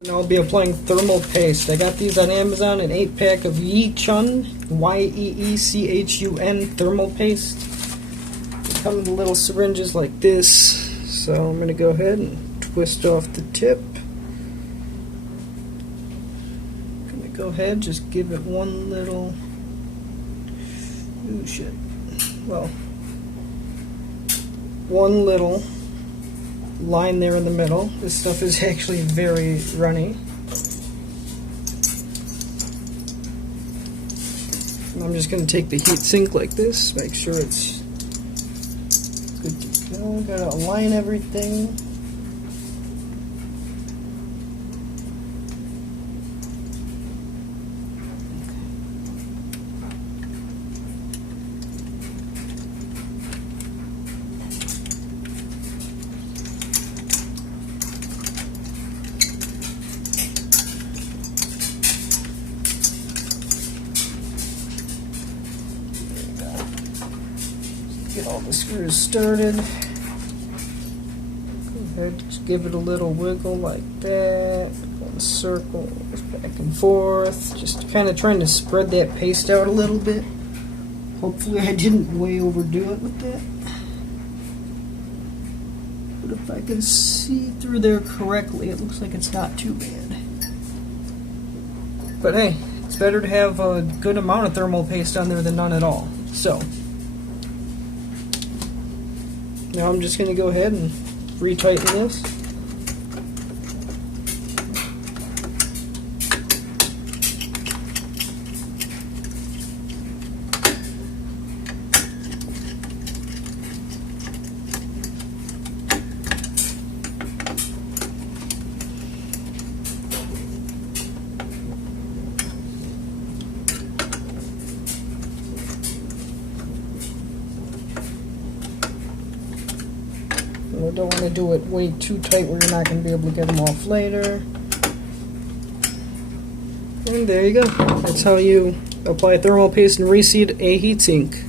And I'll be applying thermal paste. I got these on Amazon, an 8-pack of Yeechun, Y-E-E-C-H-U-N thermal paste. They come in little syringes like this. So I'm going to go ahead and twist off the tip. I'm going to go ahead, just give it one little, ooh shit, well, one little line there in the middle. This stuff is actually very runny. And I'm just going to take the Heatsink like this, make sure it's good to go. Gotta align everything. Get all the screws started. Go ahead, just give it a little wiggle like that. One circle, back and forth. Just kind of trying to spread that paste out a little bit. Hopefully I didn't way overdo it with that. But if I can see through there correctly, it looks like it's not too bad. But hey, it's better to have a good amount of thermal paste on there than none at all. So now I'm just going to go ahead and retighten this. We don't want to do it way too tight where you're not going to be able to get them off later. And there you go. That's how you apply thermal paste and reseat a heatsink.